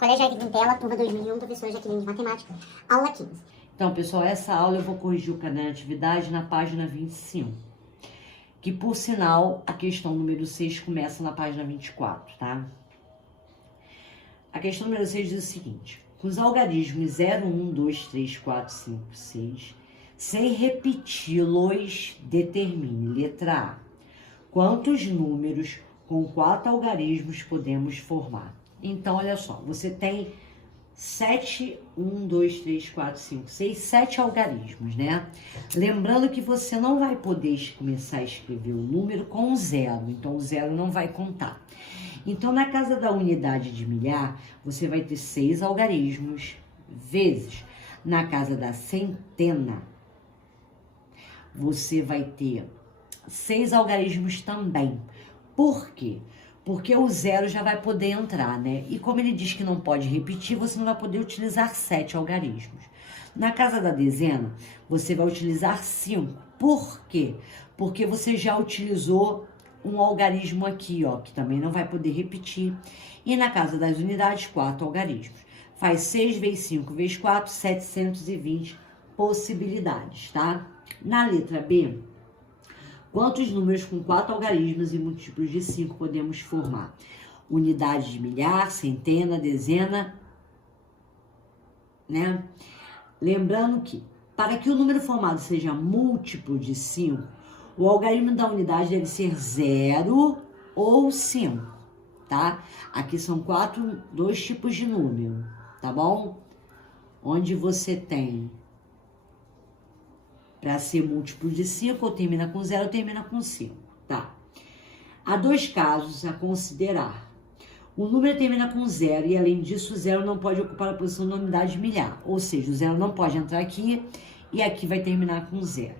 Colégio Arte Vintela, turma 2001, professora Jaqueline de Matemática, aula 15. Então, pessoal, essa aula eu vou corrigir o caderno de atividade na página 25. Que, por sinal, a questão número 6 começa na página 24, tá? A questão número 6 diz o seguinte: com os algarismos 0, 1, 2, 3, 4, 5, 6, sem repeti-los, determine, letra A, quantos números com 4 algarismos podemos formar. Então, olha só, você tem 7, 1, 2, 3, 4, 5, 6, 7 algarismos, né? Lembrando que você não vai poder começar a escrever o número com 0, então o 0 não vai contar. Então, na casa da unidade de milhar, você vai ter 6 algarismos, vezes na casa da centena, você vai ter 6 algarismos também. Por quê? Porque o 0 já vai poder entrar, né? E como ele diz que não pode repetir, você não vai poder utilizar 7 algarismos. Na casa da dezena, você vai utilizar 5. Por quê? Porque você já utilizou um algarismo aqui, ó, que também não vai poder repetir. E na casa das unidades, 4 algarismos. Faz 6 vezes 5 vezes 4, 720 possibilidades, tá? Na letra B, quantos números com 4 algarismos e múltiplos de 5 podemos formar? Unidade de milhar, centena, dezena, né? Lembrando que, para que o número formado seja múltiplo de 5, o algarismo da unidade deve ser 0 ou 5, tá? Aqui são dois tipos de número, tá bom? Onde você tem, para ser múltiplo de 5, ou termina com 0 ou termina com 5, tá? Há 2 casos a considerar. O número termina com 0 e, além disso, o 0 não pode ocupar a posição da unidade de milhar. Ou seja, o 0 não pode entrar aqui e aqui vai terminar com 0.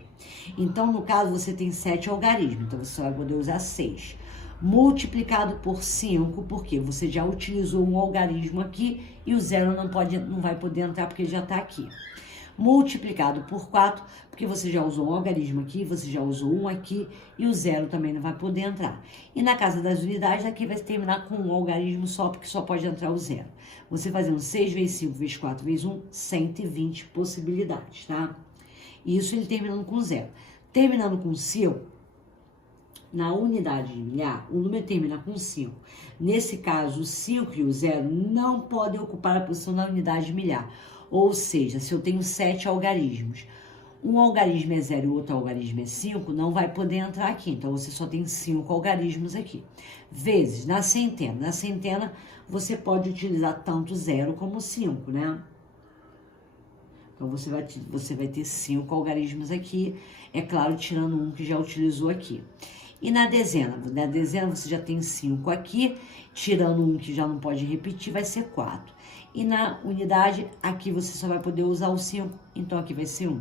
Então, no caso, você tem 7 algarismos, então você vai poder usar 6. Multiplicado por 5, porque você já utilizou um algarismo aqui e o 0 não vai poder entrar porque ele já está aqui. Multiplicado por 4, porque você já usou um algarismo aqui, você já usou um aqui e o 0 também não vai poder entrar. E na casa das unidades, aqui vai terminar com um algarismo só, porque só pode entrar o 0. Você fazendo 6 vezes 5 vezes 4 vezes 1, 120 possibilidades, tá? Isso ele terminando com 0. Terminando com 5, na unidade de milhar, o número termina com 5. Nesse caso, o 5 e o 0 não podem ocupar a posição da unidade de milhar. Ou seja, se eu tenho 7 algarismos, um algarismo é 0 e o outro algarismo é 5, não vai poder entrar aqui. Então, você só tem 5 algarismos aqui. Vezes, na centena. Na centena, você pode utilizar tanto 0 como 5, né? Então, você vai ter 5 algarismos aqui, é claro, tirando um que já utilizou aqui. E na dezena você já tem 5 aqui, tirando um que já não pode repetir, vai ser 4. E na unidade, aqui você só vai poder usar o 5, então aqui vai ser 1.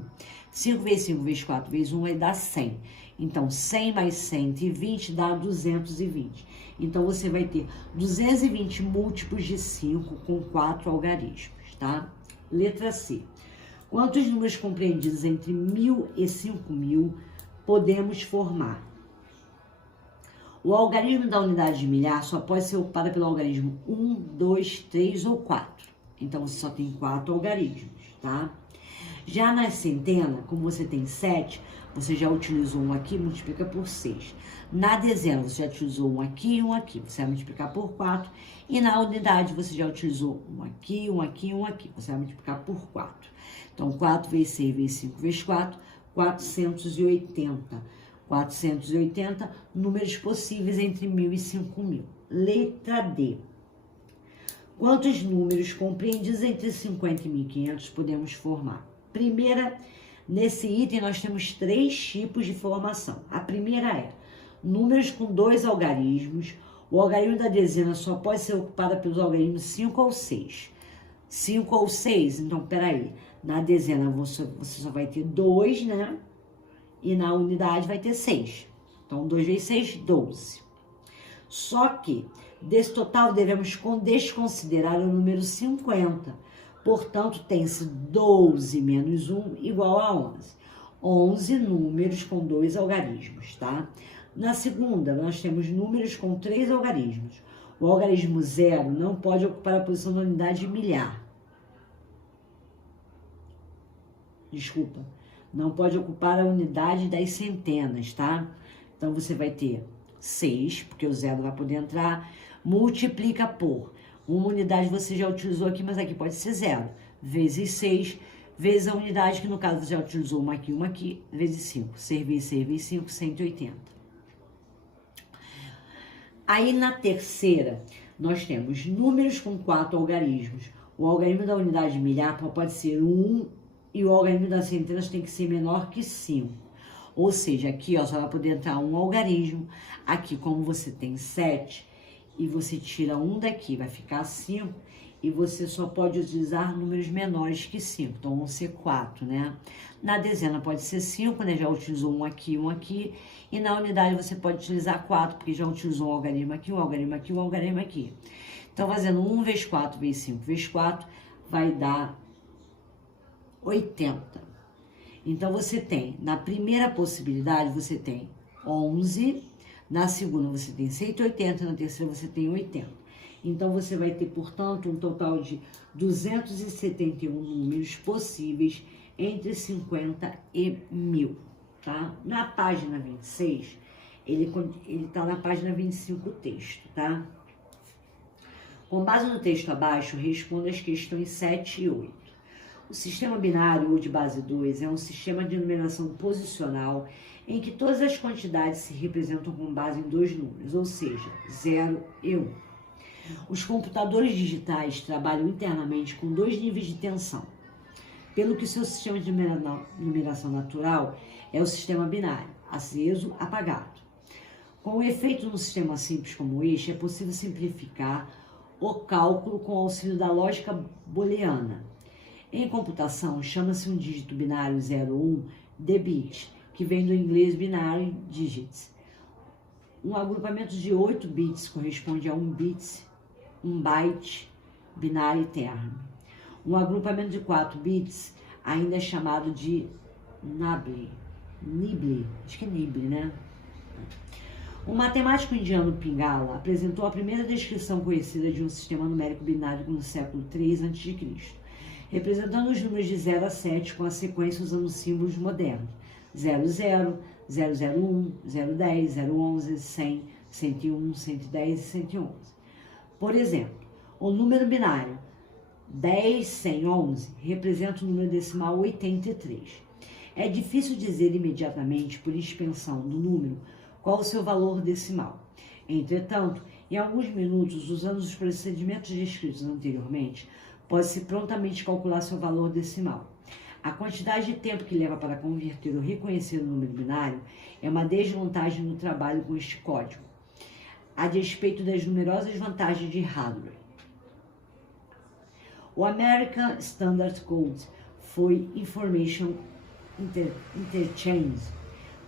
5 vezes 5 vezes 4 vezes 1 vai dar 100. Então, 100 mais 120 dá 220. Então, você vai ter 220 múltiplos de 5 com 4 algarismos, tá? Letra C. Quantos números compreendidos entre 1000 e 5000 podemos formar? O algarismo da unidade de milhar só pode ser ocupado pelo algarismo 1, 2, 3 ou 4. Então, você só tem 4 algarismos, tá? Já na centena, como você tem 7, você já utilizou um aqui, multiplica por 6. Na dezena, você já utilizou um aqui e um aqui, você vai multiplicar por 4. E na unidade, você já utilizou um aqui, um aqui e um aqui, você vai multiplicar por 4. Então, 4 vezes 6 vezes 5 vezes 4, 480. 480 números possíveis entre 1000 e 5000. Letra D. Quantos números compreendidos entre 50 e 1500 podemos formar? Primeira, nesse item nós temos 3 tipos de formação. A primeira é números com 2 algarismos. O algarismo da dezena só pode ser ocupado pelos algarismos 5 ou 6. 5 ou 6, então peraí. Na dezena você só vai ter 2, né? E na unidade vai ter 6. Então, 2 vezes 6, 12. Só que, desse total, devemos desconsiderar o número 50. Portanto, tem-se 12 menos 1 igual a 11. 11 números com 2 algarismos, tá? Na segunda, nós temos números com 3 algarismos. O algarismo 0 não pode ocupar a posição da unidade milhar. Desculpa. Não pode ocupar a unidade das centenas, tá? Então, você vai ter 6, porque o 0 vai poder entrar, multiplica por. Uma unidade você já utilizou aqui, mas aqui pode ser 0. Vezes 6, vezes a unidade, que no caso você já utilizou uma aqui, vezes 5. 6 vezes 5, 180. Aí, na terceira, nós temos números com 4 algarismos. O algarismo da unidade milhar pode ser 1 e o algarismo das centenas tem que ser menor que 5. Ou seja, aqui ó, só vai poder entrar um algarismo. Aqui, como você tem 7 e você tira 1 daqui, vai ficar 5. E você só pode utilizar números menores que 5. Então, vão ser 4, né? Na dezena pode ser 5, né? Já utilizou um aqui. E na unidade você pode utilizar 4, porque já utilizou um algarismo aqui, um algarismo aqui, um algarismo aqui. Então, fazendo 1 vezes 4 vezes 5 vezes 4, vai dar 80. Então, você tem, na primeira possibilidade, você tem 11. Na segunda, você tem 180. Na terceira, você tem 80. Então, você vai ter, portanto, um total de 271 números possíveis entre 50 e 1000, tá? Na página 26, ele tá na página 25 o texto, tá? Com base no texto abaixo, responda as questões 7 e 8. O sistema binário ou de base 2 é um sistema de numeração posicional em que todas as quantidades se representam com base em 2 números, ou seja, 0 e 1. Os computadores digitais trabalham internamente com 2 níveis de tensão, pelo que seu sistema de numeração natural é o sistema binário, aceso, apagado. Com o efeito num sistema simples como este, é possível simplificar o cálculo com o auxílio da lógica booleana. Em computação, chama-se um dígito binário 0 ou 1 de bit, que vem do inglês binary digits. Um agrupamento de 8 bits corresponde a 1 byte binário termo. Um agrupamento de 4 bits ainda é chamado de Nibble, acho que é Nibble, né? O matemático indiano Pingala apresentou a primeira descrição conhecida de um sistema numérico binário no século III a.C., representando os números de 0 a 7 com a sequência usando símbolos modernos: 00, 001, 010, 011, 100, 101, 110 e 111. Por exemplo, o número binário 10, 100, 11 representa o número decimal 83. É difícil dizer imediatamente, por expansão do número, qual o seu valor decimal. Entretanto, em alguns minutos, usando os procedimentos descritos anteriormente, pode-se prontamente calcular seu valor decimal. A quantidade de tempo que leva para converter ou reconhecer o número binário é uma desvantagem no trabalho com este código, a despeito das numerosas vantagens de hardware. O American Standard Code for Information Interchange,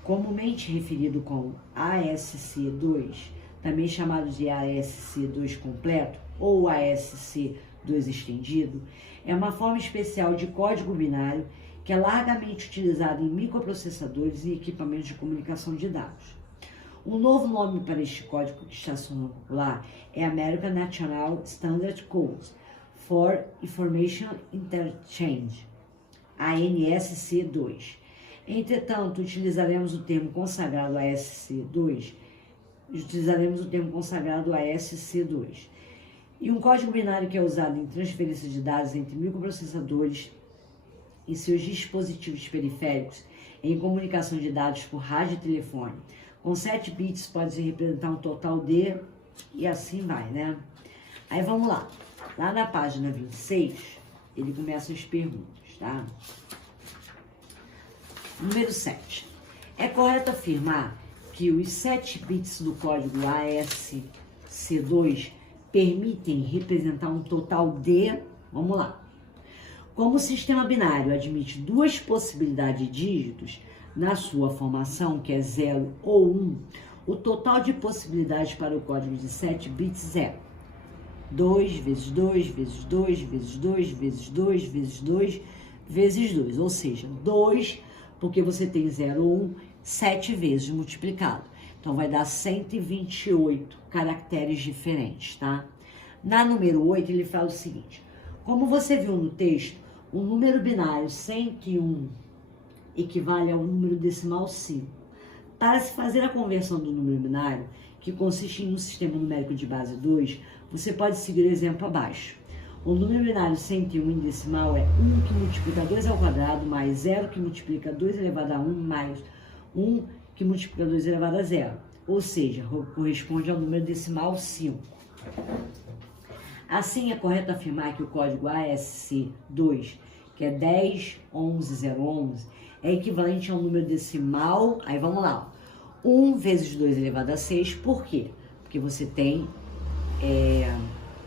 comumente referido como ASC2, também chamado de ASC2 completo ou ASC2 estendido, é uma forma especial de código binário que é largamente utilizada em microprocessadores e equipamentos de comunicação de dados. Um novo nome para este código que está sendo popular é American National Standard Code for Information Interchange, ANSC2. Entretanto, utilizaremos o termo consagrado ASC2, e um código binário que é usado em transferência de dados entre microprocessadores e seus dispositivos periféricos em comunicação de dados por rádio e telefone. Com 7 bits pode representar um total de... e assim vai, né? Aí vamos lá. Lá na página 26, ele começa as perguntas, tá? Número 7. É correto afirmar que os 7 bits do código ASC2 permitem representar um total de... Vamos lá. Como o sistema binário admite 2 possibilidades de dígitos na sua formação, que é 0 ou 1, o total de possibilidades para o código de 7 bits é 2 vezes 2 vezes 2 vezes 2 vezes 2 vezes 2 vezes 2, ou seja, 2, porque você tem 0 ou 1, 7 vezes multiplicado. Então, vai dar 128 caracteres diferentes, tá? Na número 8, ele fala o seguinte: como você viu no texto, o número binário 101 equivale ao número decimal 5. Para se fazer a conversão do número binário, que consiste em um sistema numérico de base 2, você pode seguir o exemplo abaixo. O número binário 101 em decimal é 1 que multiplica 2 ao quadrado, mais 0 que multiplica 2 elevado a 1, mais 1 que multiplica 2 elevado a 0. Ou seja, corresponde ao número decimal 5. Assim, é correto afirmar que o código ASC2, que é 1011011, é equivalente ao número decimal, aí vamos lá, 1 vezes 2 elevado a 6, por quê? Porque você tem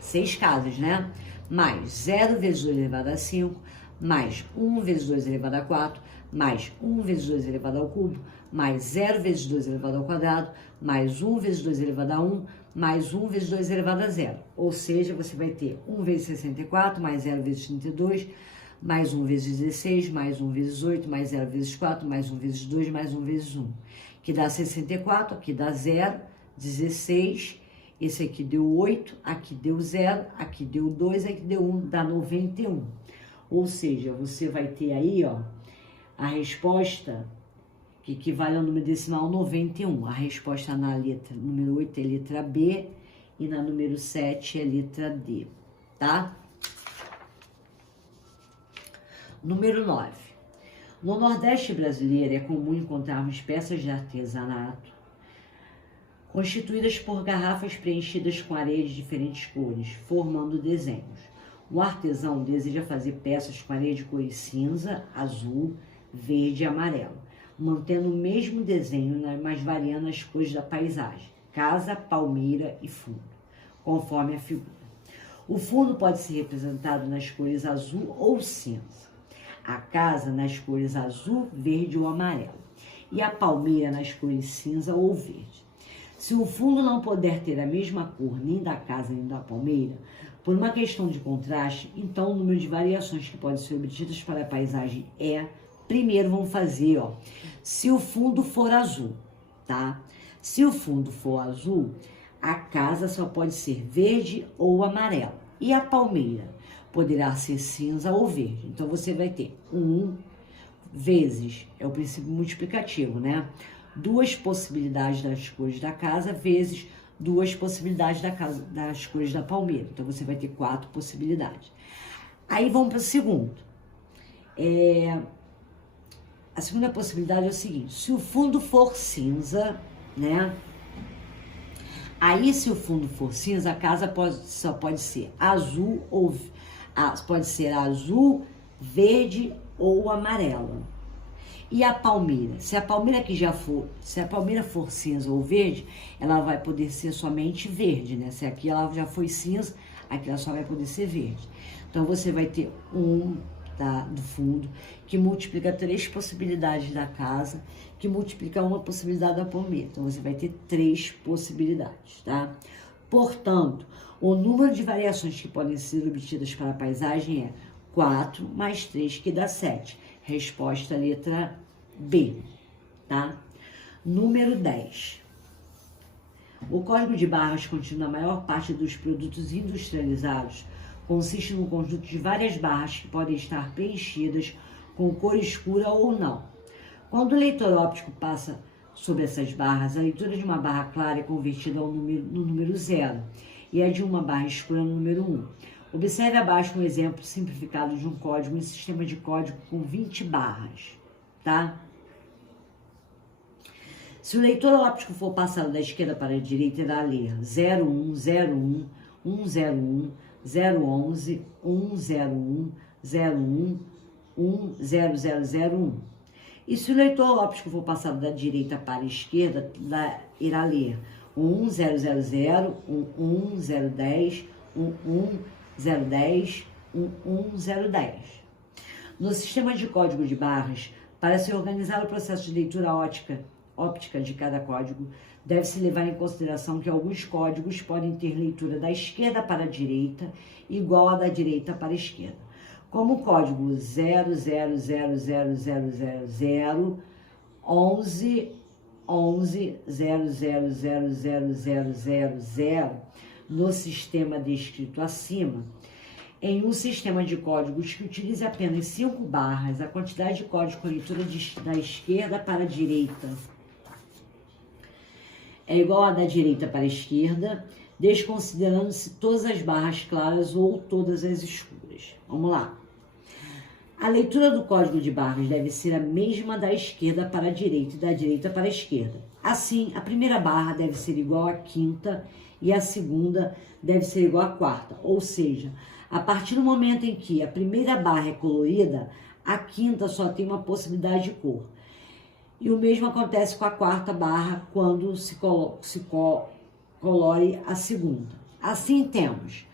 6 casas, né? Mais 0 vezes 2 elevado a 5, mais 1 vezes 2 elevado a 4, mais 1 vezes 2 elevado ao cubo, mais 0 vezes 2 elevado ao quadrado, mais 1 vezes 2 elevado a 1, mais 1 vezes 2 elevado a 0. Ou seja, você vai ter 1 vezes 64, mais 0 vezes 32, mais 1 vezes 16, mais 1 vezes 8, mais 0 vezes 4, mais 1 vezes 2, mais 1 vezes 1. Que dá 64, aqui dá 0, 16, esse aqui deu 8, aqui deu 0, aqui deu 2, aqui deu 1, dá 91. Ou seja, você vai ter aí, ó, a resposta que equivale ao número decimal 91. A resposta na letra número 8 é letra B e na número 7 é letra D, tá? Número 9. No Nordeste brasileiro é comum encontrarmos peças de artesanato constituídas por garrafas preenchidas com areia de diferentes cores, formando desenhos. O artesão deseja fazer peças com areia de cores cinza, azul, verde e amarelo, mantendo o mesmo desenho, mas variando as cores da paisagem, casa, palmeira e fundo, conforme a figura. O fundo pode ser representado nas cores azul ou cinza, a casa nas cores azul, verde ou amarelo, e a palmeira nas cores cinza ou verde. Se o fundo não puder ter a mesma cor nem da casa nem da palmeira, por uma questão de contraste, então o número de variações que podem ser obtidas para a paisagem é, primeiro vamos fazer, ó, se o fundo for azul, tá? Se o fundo for azul, a casa só pode ser verde ou amarela, e a palmeira poderá ser cinza ou verde. Então você vai ter 1 vezes, é o princípio multiplicativo, né? 2 possibilidades das cores da casa vezes 2 possibilidades das cores da palmeira. Então, você vai ter 4 possibilidades. Aí, vamos para o segundo. A segunda possibilidade é o seguinte: se o fundo for cinza, né? Aí, se o fundo for cinza, a casa só pode ser azul ou pode ser azul, verde ou amarelo. E a palmeira? Se a palmeira for cinza ou verde, ela vai poder ser somente verde, né? Se aqui ela já foi cinza, aqui ela só vai poder ser verde. Então, você vai ter do fundo, que multiplica 3 possibilidades da casa, que multiplica 1 possibilidade da palmeira. Então, você vai ter 3 possibilidades, tá? Portanto, o número de variações que podem ser obtidas para a paisagem é 4 mais 3, que dá 7. Resposta letra B, tá? Número 10. O código de barras contido na maior parte dos produtos industrializados consiste num conjunto de várias barras que podem estar preenchidas com cor escura ou não. Quando o leitor óptico passa sobre essas barras, a leitura de uma barra clara é convertida no número 0 e a de uma barra escura no número 1. Observe abaixo um exemplo simplificado de um código em sistema de código com 20 barras, tá? Se o leitor óptico for passado da esquerda para a direita, irá ler 01, 01, 101, 011, 101, 01, 10001. E se o leitor óptico for passado da direita para a esquerda, irá ler 11000, 11010, 11010, 11010. No sistema de código de barras, para se organizar o processo de leitura óptica de cada código, deve-se levar em consideração que alguns códigos podem ter leitura da esquerda para a direita igual à da direita para a esquerda, como o código 00000011 11.0000000 no sistema descrito acima, em um sistema de códigos que utilize apenas 5 barras, a quantidade de código com leitura da esquerda para a direita é igual à da direita para a esquerda, desconsiderando-se todas as barras claras ou todas as escuras. Vamos lá. A leitura do código de barras deve ser a mesma da esquerda para a direita e da direita para a esquerda. Assim, a primeira barra deve ser igual à quinta e a segunda deve ser igual à quarta. Ou seja, a partir do momento em que a primeira barra é colorida, a quinta só tem uma possibilidade de cor. E o mesmo acontece com a quarta barra quando se colore a segunda. Assim temos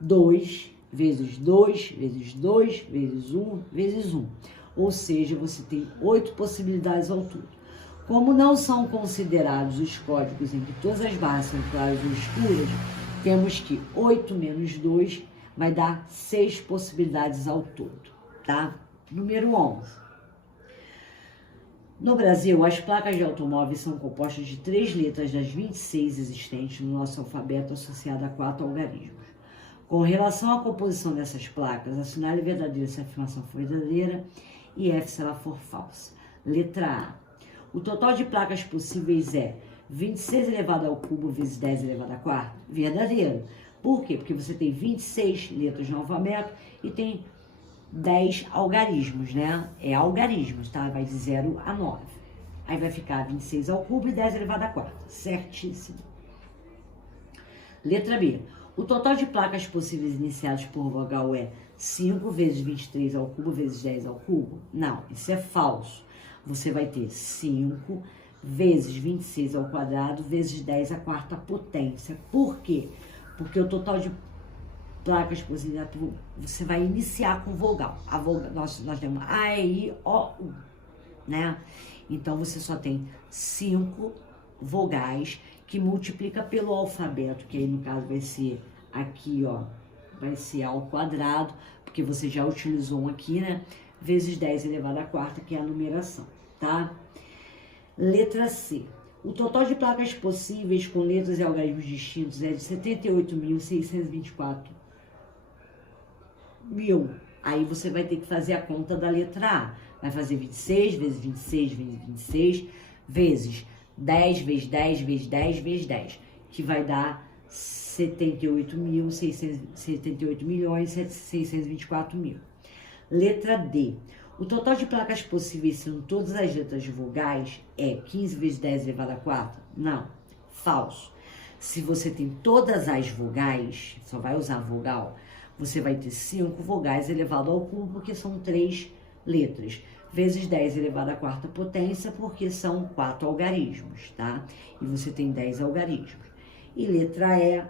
2 vezes 2, vezes 2, vezes 1, vezes 1. Ou seja, você tem 8 possibilidades ao todo. Como não são considerados os códigos em que todas as barras são claras ou escuras, temos que 8 menos 2 vai dar 6 possibilidades ao todo, tá? Número 11. No Brasil, as placas de automóveis são compostas de 3 letras das 26 existentes no nosso alfabeto associado a 4 algarismos. Com relação à composição dessas placas, assinale verdadeira se a afirmação for verdadeira e F se ela for falsa. Letra A. O total de placas possíveis é 26 elevado ao cubo vezes 10 elevado à quarta. Verdadeiro. Por quê? Porque você tem 26 letras no alfabeto e tem 10 algarismos, né? É algarismos, tá? Vai de 0 a 9. Aí vai ficar 26 ao cubo e 10 elevado à quarta. Certíssimo. Letra B. O total de placas possíveis iniciadas por vogal é 5 vezes 23 ao cubo vezes 10 ao cubo? Não, isso é falso. Você vai ter 5 vezes 26 ao quadrado vezes 10 à quarta potência. Por quê? Porque o total de placas possíveis, você vai iniciar com vogal. Nós temos A, E, I, O, U, né? Então, você só tem 5 vogais que multiplica pelo alfabeto, que aí no caso vai ser aqui, ó, vai ser ao quadrado, porque você já utilizou um aqui, né? Vezes 10 elevado à quarta, que é a numeração, tá? Letra C. O total de placas possíveis com letras e algarismos distintos é de 78.624 mil. Aí você vai ter que fazer a conta da letra A. Vai fazer 26 vezes 26 vezes 26 vezes 10 vezes 10 vezes 10 vezes 10, que vai dar 78.624.000. Letra D. O total de placas possíveis sendo todas as letras vogais é 15 vezes 10 elevado à quarta? Não, falso. Se você tem todas as vogais, só vai usar vogal, você vai ter 5 vogais elevado ao cubo, porque são 3 letras, vezes 10 elevado à quarta potência, porque são 4 algarismos, tá? E você tem 10 algarismos. E letra E.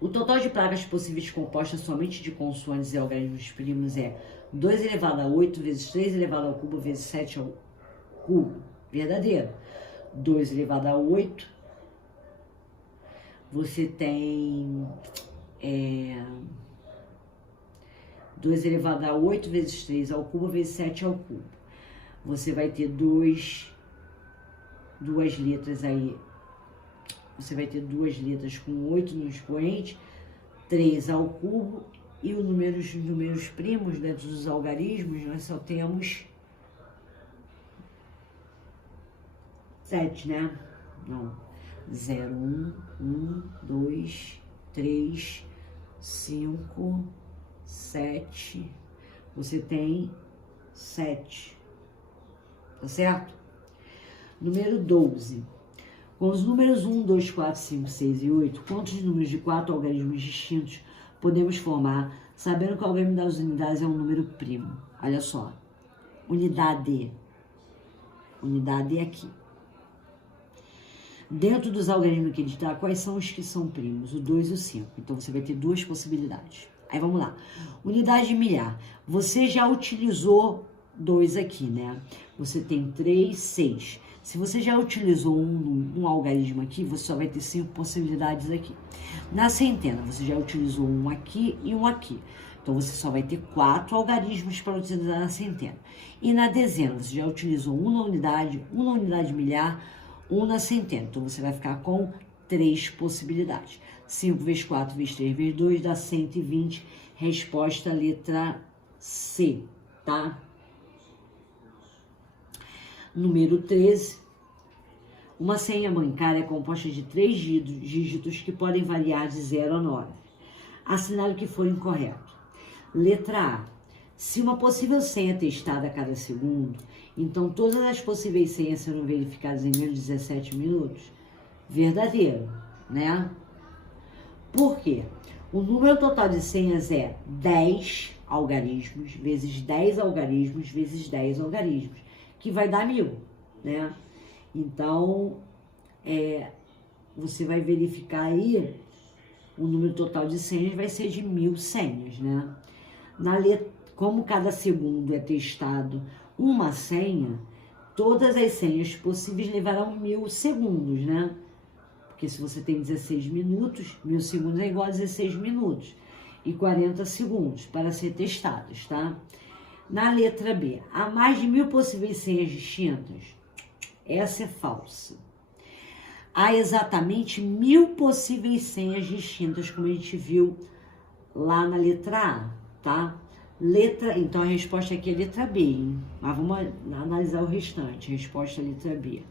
O total de placas possíveis compostas somente de consoantes e algarismos primos é 2 elevado a 8 vezes 3 elevado ao cubo vezes 7 ao cubo. Verdadeiro. 2 elevado a 8. Você tem 2 elevado a 8 vezes 3 ao cubo vezes 7 ao cubo. Você vai ter duas letras aí. Você vai ter 2 letras com 8 no expoente, 3 ao cubo, e os números primos dentro dos algarismos, nós só temos 7, né? Não. 0, 1, 2, 3, 5, 7. Você tem 7. Tá certo? Número 12. Com os números 1, 2, 4, 5, 6 e 8, quantos números de 4 algarismos distintos podemos formar, sabendo que o algarismo das unidades é um número primo? Olha só. Unidade. Unidade é aqui. Dentro dos algarismos que ele está, quais são os que são primos? O 2 e o 5. Então, você vai ter 2 possibilidades. Aí, vamos lá. Unidade de milhar. Você já utilizou 2 aqui, né? Você tem 3, 6. Se você já utilizou um algarismo aqui, você só vai ter 5 possibilidades aqui. Na centena, você já utilizou um aqui e um aqui. Então, você só vai ter 4 algarismos para utilizar na centena. E na dezena, você já utilizou um na unidade milhar, um na centena. Então, você vai ficar com 3 possibilidades. 5 vezes 4 vezes 3 vezes 2 dá 120. Resposta letra C, tá? Número 13. Uma senha bancária é composta de 3 dígitos que podem variar de 0 a 9. Assinale o que for incorreto. Letra A. Se uma possível senha é testada a cada segundo, então todas as possíveis senhas serão verificadas em menos de 17 minutos? Verdadeiro, né? Por quê? O número total de senhas é 10 algarismos vezes 10 algarismos vezes 10 algarismos, que vai dar 1000, né? Então, você vai verificar aí, o número total de senhas vai ser de 1000 senhas, né? Como cada segundo é testado uma senha, todas as senhas possíveis levarão 1000 segundos, né? Porque se você tem 16 minutos, 1000 segundos é igual a 16 minutos e 40 segundos para ser testados, tá? Na letra B, há mais de 1000 possíveis senhas distintas? Essa é falsa. Há exatamente 1000 possíveis senhas distintas, como a gente viu lá na letra A, tá? Então a resposta aqui é letra B, hein? Mas vamos analisar o restante. Resposta é letra B.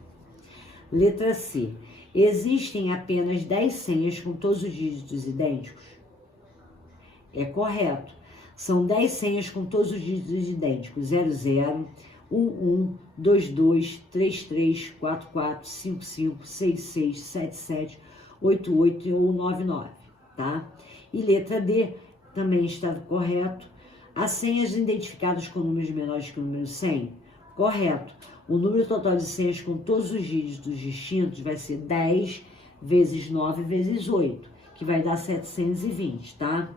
Letra C. Existem apenas 10 senhas com todos os dígitos idênticos? É correto. São 10 senhas com todos os dígitos idênticos. 00, 11, 22, 33, 44, 55, 66, 77, 88 ou 99, tá? E letra D, também está correto. As senhas identificadas com números menores que o número 100? Correto. O número total de senhas com todos os dígitos distintos vai ser 10 vezes 9 vezes 8, que vai dar 720, tá?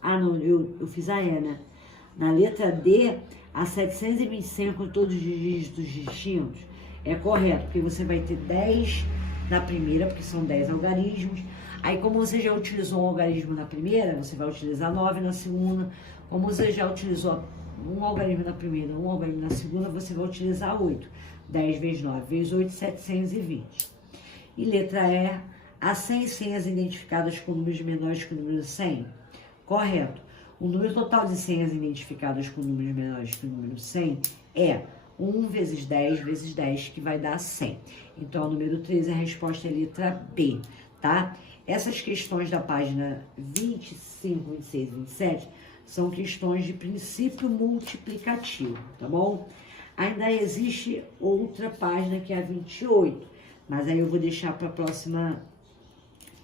Ah, não, eu fiz a E, né? Na letra D, a 725 com todos os dígitos distintos é correto, porque você vai ter 10 na primeira, porque são 10 algarismos. Aí, como você já utilizou um algarismo na primeira, você vai utilizar 9 na segunda. Como você já utilizou um algarismo na primeira, um algarismo na segunda, você vai utilizar 8. 10 vezes 9 vezes 8, 720. E letra E, há 100 senhas identificadas com números menores que o número 100? Correto. O número total de senhas identificadas com números menores que o número 100 é 1 vezes 10, que vai dar 100. Então, o número 13, a resposta é a letra B, tá? Essas questões da página 25, 26 e 27 são questões de princípio multiplicativo, tá bom? Ainda existe outra página que é a 28, mas aí eu vou deixar para a próxima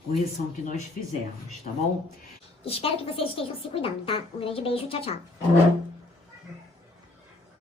correção que nós fizermos, tá bom? Espero que vocês estejam se cuidando, tá? Um grande beijo, tchau, tchau.